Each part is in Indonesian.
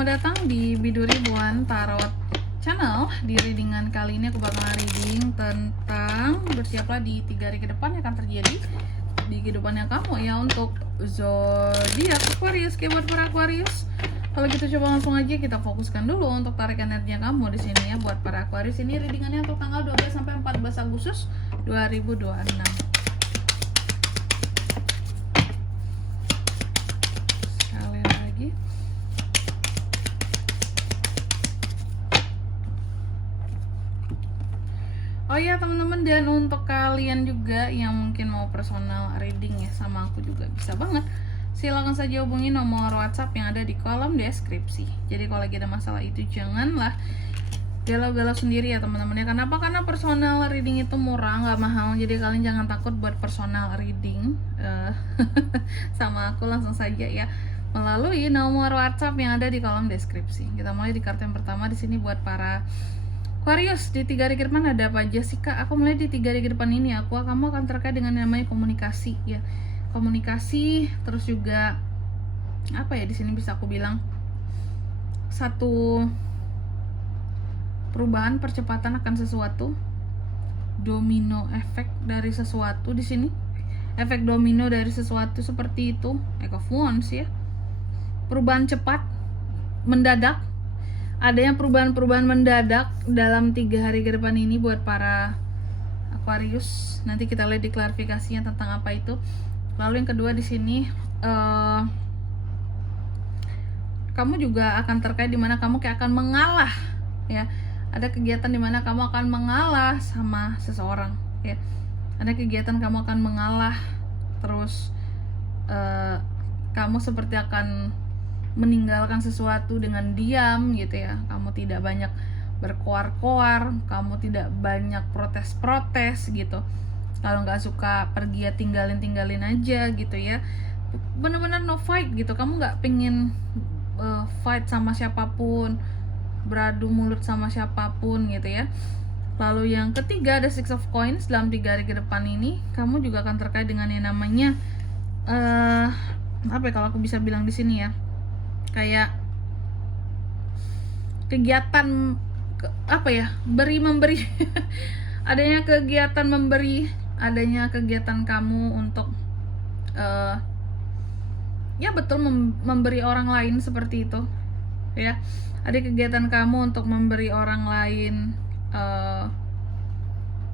selamat datang di Biduribuan Tarot Channel. Di readingan kali ini aku bakalan reading tentang bersiaplah di 3 hari ke depan yang akan terjadi di kehidupannya kamu ya untuk zodiak Aquarius. Buat para Aquarius, kalau gitu coba langsung aja kita fokuskan dulu untuk tarik energinya kamu di sini ya. Buat para Aquarius, ini readingannya untuk tanggal 12 sampai 14 Agustus 2026. Oh iya teman-teman, dan untuk kalian juga yang mungkin mau personal reading ya sama aku juga bisa banget. Silakan saja hubungi nomor WhatsApp yang ada di kolom deskripsi. Jadi kalau lagi ada masalah itu janganlah galau-galau sendiri ya teman-teman ya. Kenapa? Karena personal reading itu murah, nggak mahal. Jadi kalian jangan takut buat personal reading sama aku, langsung saja ya melalui nomor WhatsApp yang ada di kolom deskripsi. Kita mulai di kartu yang pertama di sini buat para Aquarius. Di 3 hari ke depan ada apa aja sih kak? Aku mulai di 3 hari ke depan ini kamu akan terkait dengan namanya komunikasi ya. Komunikasi, terus juga apa ya, di sini bisa aku bilang satu perubahan, percepatan akan sesuatu, domino efek dari sesuatu di sini. Efek domino dari sesuatu seperti itu, Eight of Wands ya. Perubahan cepat, mendadak. Adanya perubahan-perubahan mendadak dalam 3 hari ke depan ini buat para Aquarius. Nanti kita lihat di klarifikasinya tentang apa itu. Lalu yang kedua di sini kamu juga akan terkait dimana kamu kayak akan mengalah ya. Ada kegiatan dimana kamu akan mengalah sama seseorang ya. Ada kegiatan kamu akan mengalah, terus kamu seperti akan meninggalkan sesuatu dengan diam gitu ya. Kamu tidak banyak berkoar-koar, kamu tidak banyak protes-protes gitu. Kalau nggak suka pergi ya tinggalin aja gitu ya. Benar-benar no fight gitu. Kamu nggak pengen fight sama siapapun, beradu mulut sama siapapun gitu ya. Lalu yang ketiga ada Six of Coins. Dalam 3 hari ke depan ini kamu juga akan terkait dengan yang namanya apa ya, kalau aku bisa bilang di sini ya, kayak kegiatan beri memberi adanya kegiatan memberi, adanya kegiatan kamu untuk ya betul memberi orang lain seperti itu ya. Ada kegiatan kamu untuk memberi orang lain,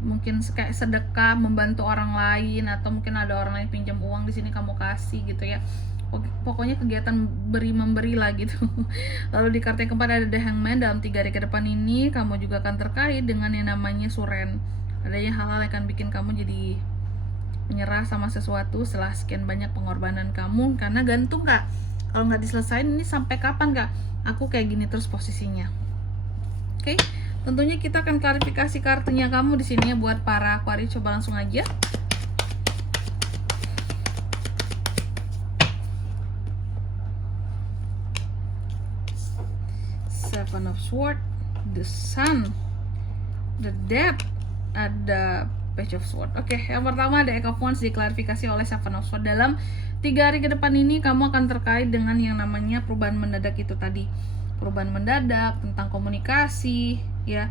mungkin kayak sedekah, membantu orang lain, atau mungkin ada orang lain pinjam uang di sini kamu kasih gitu ya. Pokoknya kegiatan beri memberi lah gitu. Lalu di kartu yang keempat ada The Hangman. Dalam 3 hari ke depan ini kamu juga akan terkait dengan yang namanya suren. Adanya hal-hal yang akan bikin kamu jadi menyerah sama sesuatu setelah sekian banyak pengorbanan kamu. Karena gantung kak, kalau nggak diselesain ini sampai kapan kak aku kayak gini terus posisinya. Oke, tentunya kita akan klarifikasi kartunya kamu di sini ya buat para Aquarius. Coba langsung aja. Seven of Swords, the Sun, the Death, ada Page of Swords. Oke, yang pertama ada Eight of Wands diklarifikasi oleh Seven of Swords. Dalam 3 hari ke depan ini kamu akan terkait dengan yang namanya perubahan mendadak itu tadi. Perubahan mendadak tentang komunikasi ya,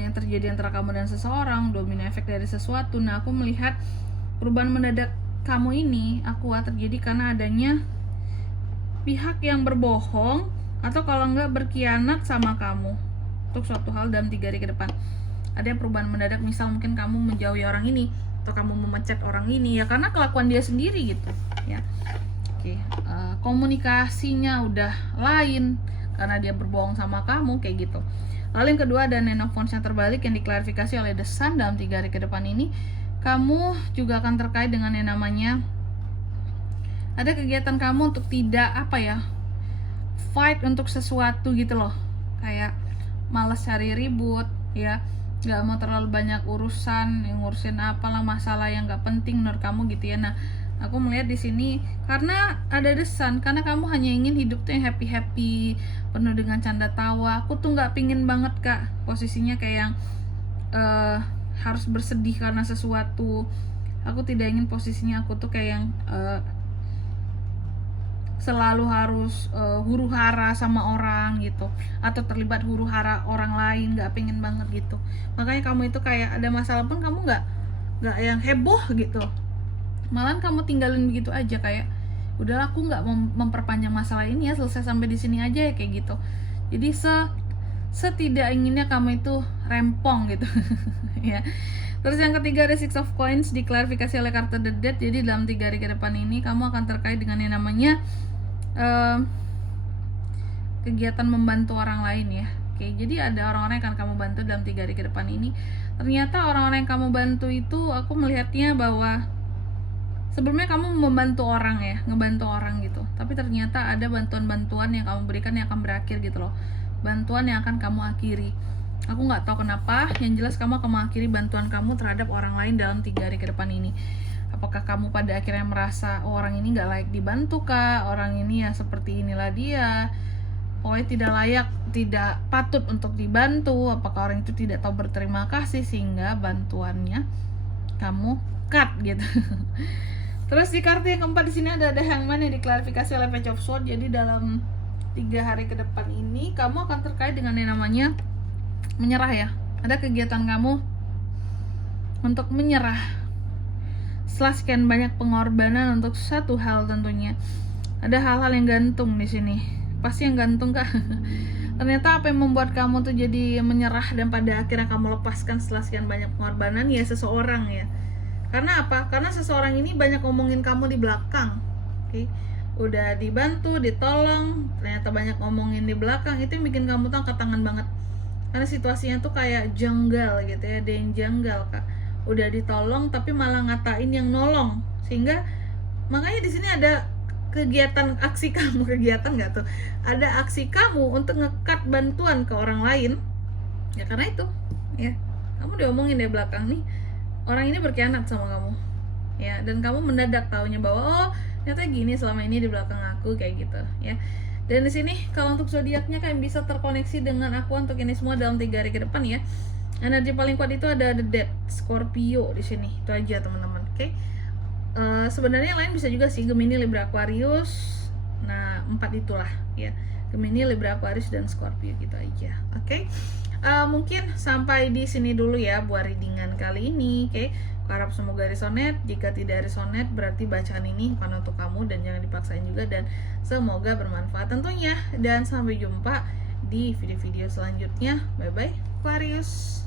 yang terjadi antara kamu dan seseorang, domino efek dari sesuatu. Nah, aku melihat perubahan mendadak kamu ini terjadi karena adanya pihak yang berbohong atau kalau enggak berkhianat sama kamu untuk suatu hal dalam 3 hari ke depan. Ada yang perubahan mendadak, misal mungkin kamu menjauhi orang ini atau kamu memecat orang ini ya karena kelakuan dia sendiri gitu ya. Oke, komunikasinya udah lain karena dia berbohong sama kamu kayak gitu. Lalu yang kedua ada Nine of Wands yang terbalik yang diklarifikasi oleh The Sun. Dalam 3 hari ke depan ini kamu juga akan terkait dengan yang namanya ada kegiatan kamu untuk tidak fight untuk sesuatu gitu loh, kayak males cari ribut ya, nggak mau terlalu banyak urusan, ngurusin apalah masalah yang nggak penting menurut kamu gitu ya. Nah, aku melihat di sini karena ada The Sun, karena kamu hanya ingin hidup tuh yang happy, penuh dengan canda tawa. Aku tuh nggak pingin banget kak posisinya kayak yang harus bersedih karena sesuatu. Aku tidak ingin posisinya aku tuh kayak yang selalu harus huru hara sama orang gitu, atau terlibat huru hara orang lain, nggak pengen banget gitu. Makanya kamu itu kayak ada masalah pun kamu nggak yang heboh gitu, malahan kamu tinggalin begitu aja, kayak udahlah aku nggak memperpanjang masalah ini ya, selesai sampai di sini aja ya, kayak gitu. Jadi setidak inginnya kamu itu rempong gitu. Ya. Terus yang ketiga ada Six of Coins, diklarifikasi oleh kartu The Death. Jadi dalam 3 hari ke depan ini kamu akan terkait dengan yang namanya kegiatan membantu orang lain ya. Oke, jadi ada orang-orang yang akan kamu bantu dalam 3 hari ke depan ini. Ternyata orang-orang yang kamu bantu itu, aku melihatnya bahwa sebelumnya kamu membantu orang ya, ngebantu orang gitu. Tapi ternyata ada bantuan-bantuan yang kamu berikan yang akan berakhir gitu loh. Bantuan yang akan kamu akhiri. Aku nggak tahu kenapa, yang jelas kamu akan mengakhiri bantuan kamu terhadap orang lain dalam 3 hari ke depan ini. Apakah kamu pada akhirnya merasa orang ini nggak layak dibantu kah? Orang ini ya seperti inilah dia, pokoknya tidak layak, tidak patut untuk dibantu. Apakah orang itu tidak tahu berterima kasih sehingga bantuannya kamu cut gitu. Terus di kartu yang keempat di sini ada Hangman yang diklarifikasi oleh Page of Swords. Jadi dalam 3 hari ke depan ini kamu akan terkait dengan yang namanya menyerah ya. Ada kegiatan kamu untuk menyerah setelah sekian banyak pengorbanan untuk satu hal tentunya. Ada hal-hal yang gantung di sini. Pasti yang gantung kah? Ternyata apa yang membuat kamu tuh jadi menyerah dan pada akhirnya kamu lepaskan setelah sekian banyak pengorbanan ya seseorang ya. Karena apa? Karena seseorang ini banyak ngomongin kamu di belakang. Oke. Udah dibantu, ditolong, ternyata banyak ngomongin di belakang, itu yang bikin kamu tuh angkat tangan banget. Karena situasinya tuh kayak janggal gitu ya, ada yang janggal Kak. Udah ditolong tapi malah ngatain yang nolong. Sehingga makanya di sini ada kegiatan aksi kamu, kegiatan nggak tuh? Ada aksi kamu untuk ngekat bantuan ke orang lain. Ya karena itu, ya. Kamu diomongin di belakang nih, orang ini berkhianat sama kamu. Ya, dan kamu mendadak taunya bahwa oh, ternyata gini selama ini di belakang aku kayak gitu, ya. Dan di sini kalau untuk zodiaknya kalian bisa terkoneksi dengan aku untuk ini semua dalam 3 hari ke depan ya. Energi paling kuat itu ada The Death, Scorpio di sini. Itu aja teman-teman. Oke. Sebenarnya yang lain bisa juga sih, Gemini, Libra, Aquarius. Nah, 4 itulah ya. Gemini, Libra, Aquarius dan Scorpio gitu aja. Oke. Mungkin sampai di sini dulu ya buat readingan kali ini. Oke. Harap semoga resonate. Jika tidak resonate berarti bacaan ini bukan untuk kamu dan jangan dipaksain juga, dan semoga bermanfaat tentunya. Dan sampai jumpa di video-video selanjutnya. Bye bye Aquarius.